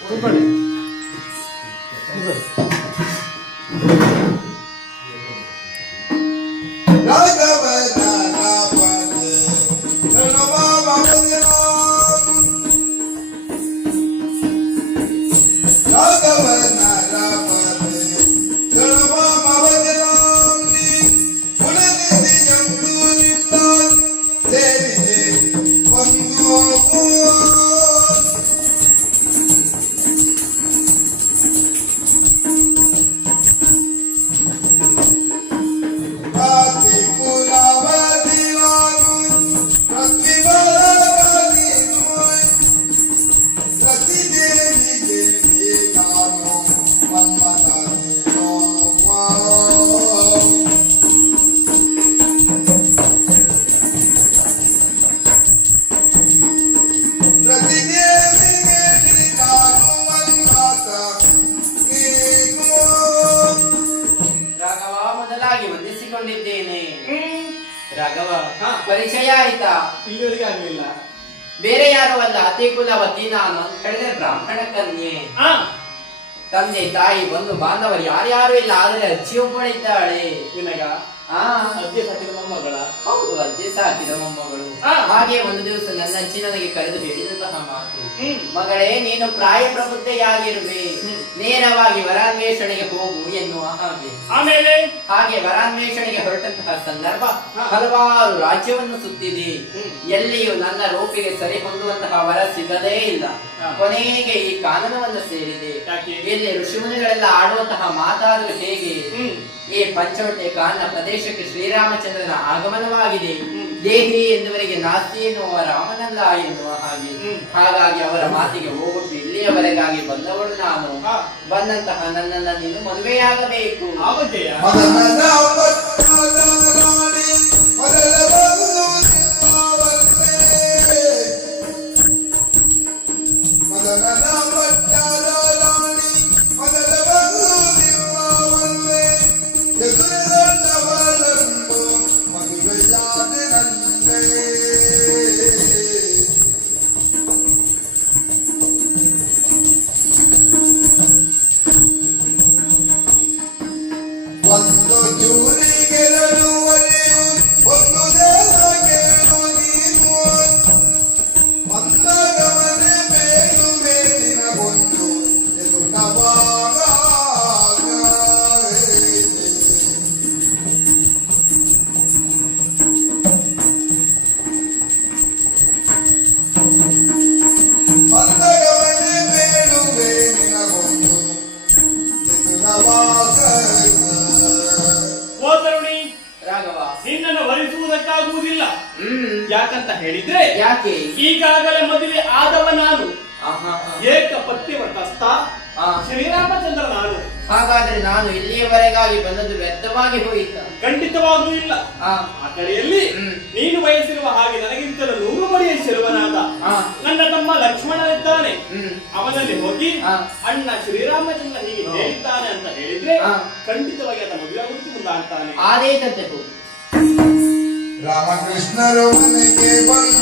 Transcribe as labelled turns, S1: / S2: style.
S1: ಕೂತ್ಕೊಳ್ಳಿ
S2: ರಾಘವ ರಾಘವ ಪರಿಚಯ ಆಯ್ತಾ?
S1: ಇಲ್ಲಿವರೆಗೆ ಆಗ್ಲಿಲ್ಲ.
S2: ಬೇರೆ ಯಾರು ಅಲ್ಲ ಅತಿ ಕುಲವತಿ ನಾನು? ಹೇಳಿದ್ರೆ ಬ್ರಾಹ್ಮಣ ಕನ್ಯೆ. ತಂದೆ ತಾಯಿ ಬಂಧು ಬಾಂಧವರು ಯಾರ್ಯಾರು ಇಲ್ಲ ಆದ್ರೆ ಅಜ್ಜಿ ಒಬ್ಬಳಿದ್ದಾಳೆ
S1: ನಿನಗ ಅಜ್ಜಿ ಸಾಕಿದ ಮೊಮ್ಮಗಳ.
S2: ಹೌದು ಅಜ್ಜಿ ಸಾಕಿದ ಮೊಮ್ಮಗಳು. ಹಾಗೆ ಒಂದು ದಿವಸ ನನ್ನ ಅಜ್ಜಿ ನನಗೆ ಕರೆದು ಹೇಳಿದಂತಹ ಮಾತು. ಮಗಳೇ ನೀನು ಪ್ರಾಯ ಪ್ರಬುದ್ಧೆಯಾಗಿರುವೆ ನೇರವಾಗಿ ವರಾನ್ವೇಷಣೆಗೆ ಹೋಗು ಎನ್ನುವ ಹಾಗೆ.
S1: ಆಮೇಲೆ?
S2: ಹಾಗೆ ವರಾನ್ವೇಷಣೆಗೆ ಹೊರಟಂತಹ ಸಂದರ್ಭ ಹಲವಾರು ರಾಜ್ಯವನ್ನು ಸುತ್ತಿದೆ. ಎಲ್ಲಿಯೂ ನನ್ನ ರೂಪಿಗೆ ಸರಿ ಹೊಂದುವಂತಹ ವರ ಸಿಗದೇ ಇಲ್ಲ. ಕೊನೆಗೆ ಈ ಕಾನನವನ್ನು ಸೇರಿದೆ? ಇಲ್ಲಿ ಋಷಿಮುನಿಗಳೆಲ್ಲ ಆಡುವಂತಹ ಮಾತಾದರೂ ಹೇಗೆ? ಈ ಪಂಚವಟೆ ಕಾನ ಪ್ರದೇಶಕ್ಕೆ ಶ್ರೀರಾಮಚಂದ್ರನ ಆಗಮನವಾಗಿದೆ. ದೇಹಿ ಎಂದವರಿಗೆ ನಾಸ್ತಿ ಎನ್ನುವ ರಾಮನಲ್ಲ ಎನ್ನುವ ಹಾಗೆ. ಹಾಗಾಗಿ ಅವರ ಮಾತಿಗೆ ಹೋಗುಟ್ಟು ಇಲ್ಲಿಯವರೆಗಾಗಿ ಬಂದವಳು ನಾನು. ಬಂದಂತಹ ನನ್ನನ್ನು ನೀನು ಮದುವೆಯಾಗಬೇಕು.
S1: ನಿನ್ನನ್ನು ವರಿಸುವುದಕ್ಕಾಗುವುದಿಲ್ಲ.
S2: ಹ್ಮ್.
S1: ಯಾಕಂತ ಹೇಳಿದ್ರೆ
S2: ಯಾಕೆ?
S1: ಈಗಾಗಲೇ ಮದುವೆ ಆದವ ನಾನು. ಏಕ ಪತ್ನಿವರ್ತಸ್ಥ
S2: ಆ,
S1: ಶ್ರೀರಾಮಚಂದ್ರ ನಾನು.
S2: ಹಾಗಾದ್ರೆ ನಾನು ಇಲ್ಲಿಯವರೆಗಾಗಿ ಬಂದದ್ದು ವ್ಯರ್ಥವಾಗಿ ಹೋಯಿತ?
S1: ಖಂಡಿತವಾಗೂ ಇಲ್ಲ.
S2: ಆ,
S1: ಕಡೆಯಲ್ಲಿ
S2: ಹ್ಮ್.
S1: ನೀನು ಬಯಸಿರುವ ಹಾಗೆ ನನಗಿಂತಲೂ ನೂರು ಮಡಿಯ ಶಿರುವನಾದ ಅವನಲ್ಲಿ ಹೋಗಿ
S2: ಆ.
S1: ಅಣ್ಣ ಶ್ರೀರಾಮಚಂದ್ರ ಹೀಗೆ ಹೇಳಿದ್ದಾನೆ ಅಂತ ಹೇಳಿದ್ರೆ
S2: ಆ.
S1: ಖಂಡಿತವಾಗಿ ಆತ ಮದುವೆ ಆಗುವುದು ಮುಂದಾಗ್ತಾನೆ
S2: ಆದೇತಂತೆ ಹೋಗು
S3: ರಾಮಕೃಷ್ಣರು ಮನೆಗೆ ಬಂದ